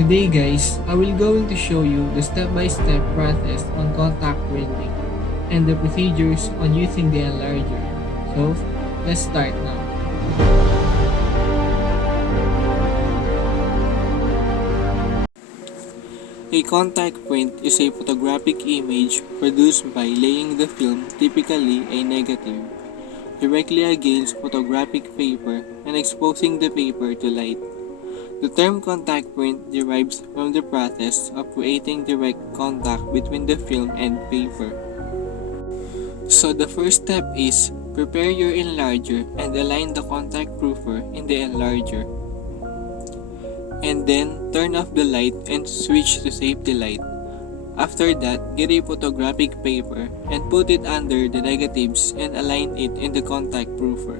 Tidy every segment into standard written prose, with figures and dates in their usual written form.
Today guys, I will going to show you the step-by-step process on contact printing and the procedures on using the enlarger. So, let's start now. A contact print is a photographic image produced by laying the film, typically a negative, directly against photographic paper and exposing the paper to light. The term contact print derives from the process of creating direct contact between the film and paper. So the first step is prepare your enlarger and align the contact proofer in the enlarger. And then turn off the light and switch to safety light. After that, get a photographic paper and put it under the negatives and align it in the contact proofer.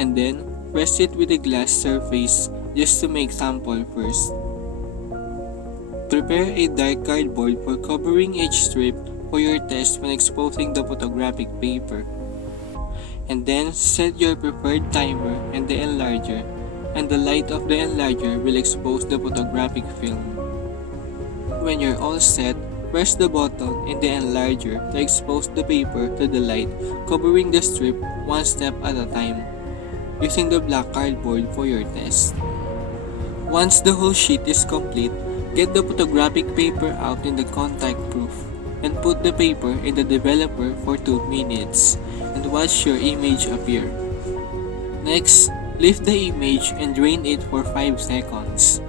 And then press it with a glass surface just to make sample first. Prepare a dark cardboard for covering each strip for your test when exposing the photographic paper. And then set your preferred timer and the enlarger, and the light of the enlarger will expose the photographic film. When you're all set, press the button in the enlarger to expose the paper to the light, covering the strip one step at a time, using the black cardboard for your test. Once the whole sheet is complete, get the photographic paper out in the contact proof and put the paper in the developer for 2 minutes and watch your image appear. Next, lift the image and drain it for 5 seconds,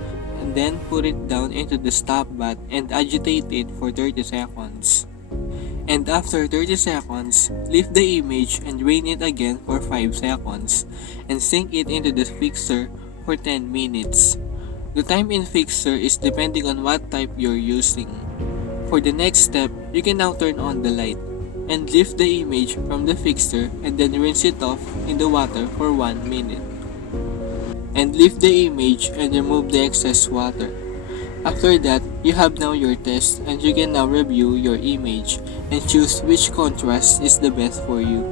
and then put it down into the stop bath and agitate it for 30 seconds. And after 30 seconds, lift the image and drain it again for 5 seconds, and sink it into the fixer for 10 minutes. The time in fixer is depending on what type you're using. For the next step, you can now turn on the light, and lift the image from the fixer and then rinse it off in the water for 1 minute. And lift the image and remove the excess water. After that, you have now your test and you can now review your image and choose which contrast is the best for you.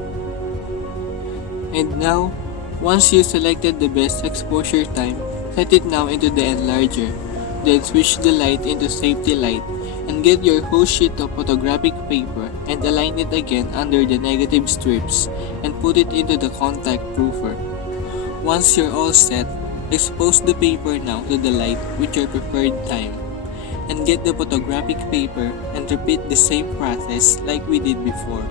And now, once you selected the best exposure time, set it now into the enlarger. Then switch the light into safety light and get your whole sheet of photographic paper and align it again under the negative strips and put it into the contact proofer. Once you're all set, expose the paper now to the light with your preferred time and get the photographic paper and repeat the same process like we did before.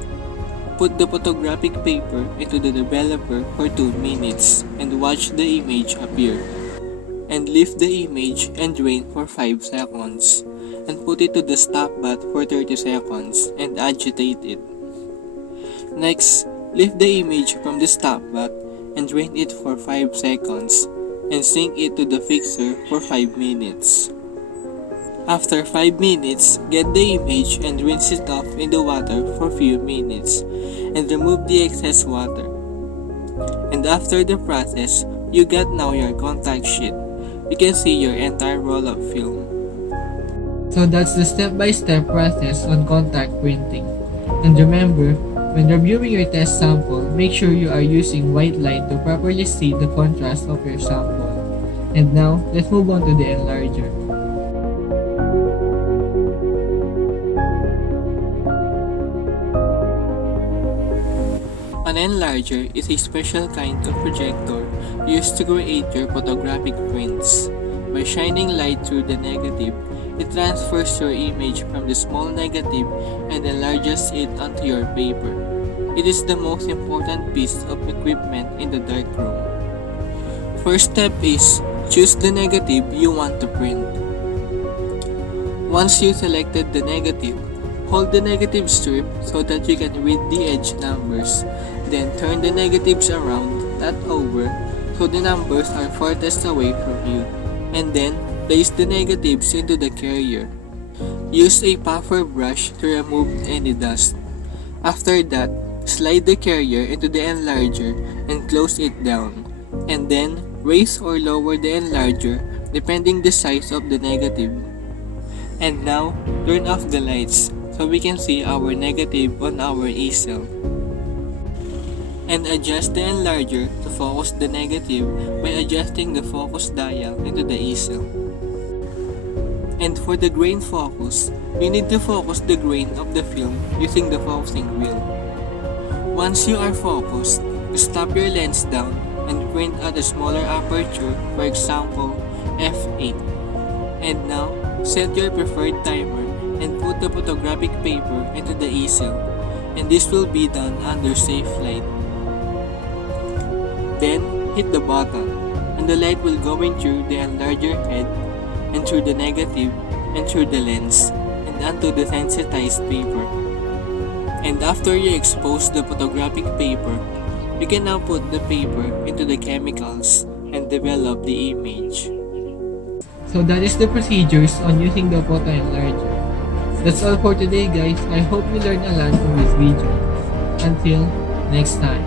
Put the photographic paper into the developer for 2 minutes and watch the image appear. And lift the image and drain for 5 seconds and put it to the stop bath for 30 seconds and agitate it. Next, lift the image from the stop bath and drain it for 5 seconds and sink it to the fixer for 5 minutes. After 5 minutes, get the image and rinse it off in the water for a few minutes and remove the excess water. And after the process, you got now your contact sheet. You can see your entire roll of film. So that's the step-by-step process on contact printing. And remember, when reviewing your test sample, make sure you are using white light to properly see the contrast of your sample. And now, let's move on to the enlarger. An enlarger is a special kind of projector used to create your photographic prints. By shining light through the negative, it transfers your image from the small negative and enlarges it onto your paper. It is the most important piece of equipment in the darkroom. First step is choose the negative you want to print. Once you selected the negative, hold the negative strip so that you can read the edge numbers. Then turn the negatives around, not over, so the numbers are farthest away from you. And then place the negatives into the carrier. Use a puffer brush to remove any dust. After that, slide the carrier into the enlarger and close it down. And then raise or lower the enlarger depending the size of the negative. And now, turn off the lights so we can see our negative on our easel. And adjust the enlarger to focus the negative by adjusting the focus dial into the easel. And for the grain focus, you need to focus the grain of the film using the focusing wheel. Once you are focused, you stop your lens down and point at a smaller aperture, for example, f8. And now, set your preferred timer and put the photographic paper into the easel, and this will be done under safe light. Then, hit the button, and the light will go in through the enlarger head, and through the negative, and through the lens, and onto the sensitized paper. And after you expose the photographic paper, you can now put the paper into the chemicals and develop the image. So that is the procedures on using the photo enlarger. That's all for today guys. I hope you learned a lot from this video. Until next time.